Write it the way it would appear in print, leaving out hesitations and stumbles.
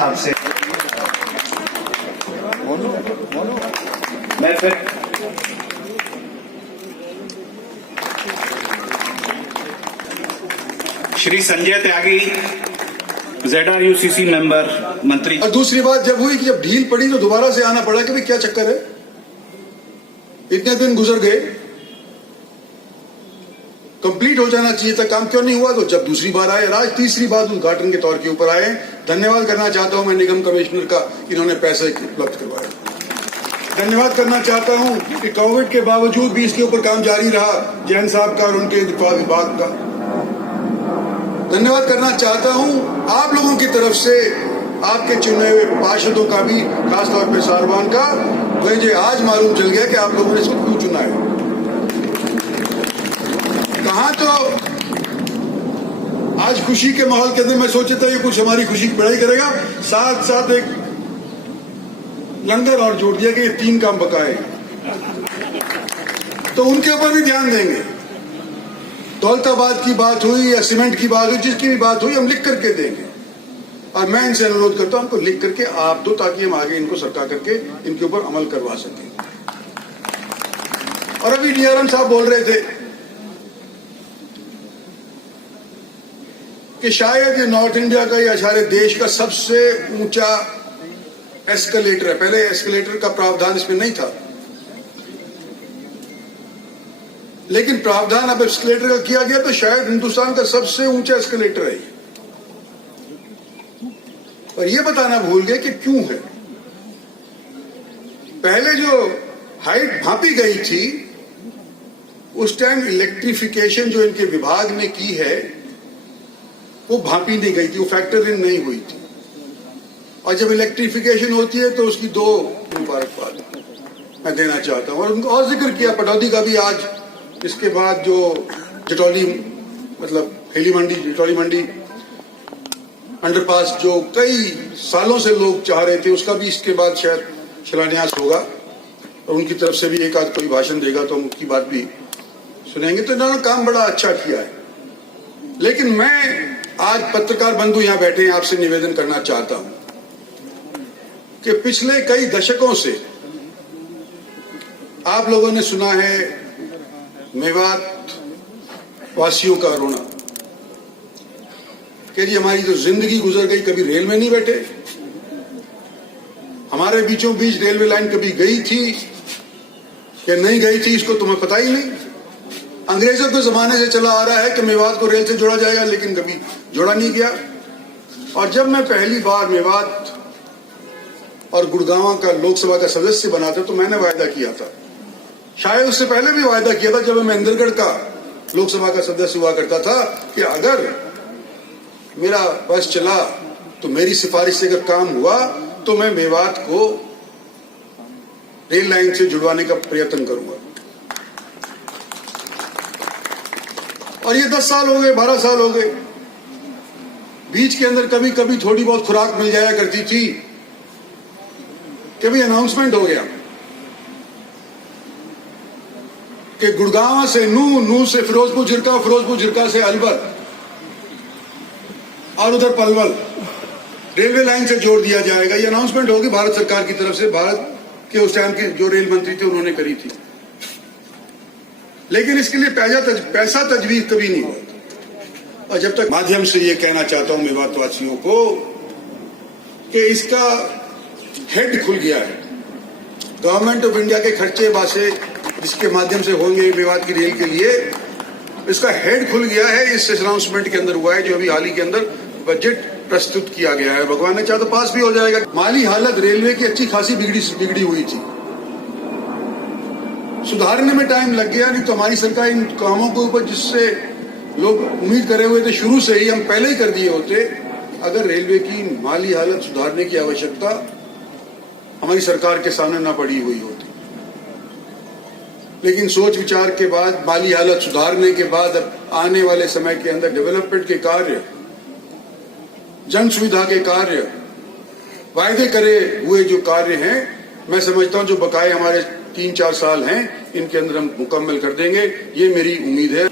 आपसे मैं फिर श्री संजय त्यागी ZRUCC मेंबर मंत्री। और दूसरी बात जब हुई कि जब ढील पड़ी तो दोबारा से आना पड़ा कि भाई क्या चक्कर है, इतने दिन गुजर गए, कंप्लीट हो जाना चाहिए था, काम क्यों नहीं हुआ। तो जब दूसरी बार आए, आज तीसरी बार उद्घाटन के तौर के ऊपर आए। धन्यवाद करना चाहता हूं मैं निगम कमिश्नर का, इन्होंने पैसे उपलब्ध करवाए। धन्यवाद करना चाहता हूं कि कोविड के बावजूद भी इसके ऊपर काम जारी रहा, जैन साहब का और उनके विभाग का। धन्यवाद करना चाहता हूं आप लोगों की तरफ से, आपके चुने हुए पार्षदों का भी, खासतौर पर सारवान का। मुझे आज मालूम चल गया कि आप लोगों ने इसको क्यों चुना है। कहा तो आज खुशी के माहौल के अंदर मैं सोचा था ये कुछ हमारी खुशी की बढ़ाई करेगा, साथ साथ एक लंगर और जोड़ दिया कि ये 3 काम बकाए, तो उनके ऊपर भी ध्यान देंगे। दौलताबाद की बात हुई या सीमेंट की बात हुई, जिसकी भी बात हुई हम लिख करके देंगे। और मैं इनसे अनुरोध करता हूं हमको लिख करके आप दो, ताकि हम आगे इनको सरकार करके इनके ऊपर अमल करवा सकें। और अभी DRM साहब बोल रहे थे कि शायद ये नॉर्थ इंडिया का या सारे देश का सबसे ऊंचा एस्केलेटर है। पहले एस्केलेटर का प्रावधान इसमें नहीं था, लेकिन प्रावधान अब एस्केलेटर का किया गया, तो शायद हिंदुस्तान का सबसे ऊंचा एस्केलेटर है। और ये बताना भूल गए कि क्यों है। पहले जो हाइट भांपी गई थी, उस टाइम इलेक्ट्रिफिकेशन जो इनके विभाग ने की है वो भांपी नहीं गई थी, वो फैक्टर इन नहीं हुई थी। और जब इलेक्ट्रिफिकेशन होती है तो उसकी 2 मुबारकबाद मैं देना चाहता हूं। और उनको और जिक्र किया पटौदी का भी आज, इसके बाद जो जटौली मतलब हेली मंडी, जटौली मंडी अंडरपास जो कई सालों से लोग चाह रहे थे, उसका भी इसके बाद शायद शिलान्यास होगा। और उनकी तरफ से भी एक आध कोई भाषण देगा तो हम उसकी बात भी सुनेंगे। तो इन्होंने काम बड़ा अच्छा किया है। लेकिन मैं आज पत्रकार बंधु यहां बैठे हैं, आपसे निवेदन करना चाहता हूं कि पिछले कई दशकों से आप लोगों ने सुना है मेवात वासियों का रोना कि जी हमारी जो जिंदगी गुजर गई, कभी रेल में नहीं बैठे, हमारे बीचों बीच रेलवे लाइन कभी गई थी या नहीं गई थी इसको तुम्हें पता ही नहीं। अंग्रेजों के जमाने से चला आ रहा है कि मेवात को रेल से जोड़ा जाएगा, लेकिन कभी जोड़ा नहीं गया। और जब मैं पहली बार मेवात और गुड़गांव का लोकसभा का सदस्य बना था, तो मैंने वायदा किया था, शायद उससे पहले भी वायदा किया था, जब मैं महेंद्रगढ़ का लोकसभा का सदस्य हुआ करता था, कि अगर मेरा बस चला तो मेरी सिफारिश से अगर काम हुआ तो मैं मेवात को रेल लाइन से जुड़वाने का प्रयत्न करूंगा। और ये 10 साल हो गए, 12 साल हो गए। बीच के अंदर कभी कभी थोड़ी बहुत खुराक मिल जाया करती थी, कभी अनाउंसमेंट हो गया कि गुड़गांव से नू से फिरोजपुर झिरका, फिरोजपुर झिरका से अलवर और उधर पलवल रेलवे लाइन से जोड़ दिया जाएगा। ये अनाउंसमेंट होगी भारत सरकार की तरफ से, भारत के उस टाइम के जो रेल मंत्री थे उन्होंने करी थी। लेकिन इसके लिए पैसा तजवीज कभी नहीं हुआ। और जब तक माध्यम से ये कहना चाहता हूं मेवात वासियों को कि इसका हेड खुल गया है। गवर्नमेंट ऑफ इंडिया के खर्चे बासे जिसके माध्यम से होंगे मेवात की रेल के लिए, इसका हेड खुल गया है। इस अनाउंसमेंट के अंदर हुआ है, जो अभी हाल ही के अंदर बजट प्रस्तुत किया गया है। भगवान ने चाहा तो पास भी हो जाएगा। माली हालत रेलवे की अच्छी खासी बिगड़ी हुई थी, सुधारने में टाइम लग गया। नहीं तो हमारी सरकार इन कामों के ऊपर जिससे लोग उम्मीद करे हुए थे शुरू से ही, हम पहले ही कर दिए होते। अगर रेलवे की माली हालत सुधारने की आवश्यकता हमारी सरकार के सामने न पड़ी हुई होती, लेकिन सोच विचार के बाद, माली हालत सुधारने के बाद, अब आने वाले समय के अंदर डेवलपमेंट के कार्य जन सुविधा के कार्य, वायदे करे हुए जो कार्य हैं, मैं समझता हूं जो बकाए हमारे 3-4 साल हैं, इनके अंदर हम मुकम्मल कर देंगे, ये मेरी उम्मीद है।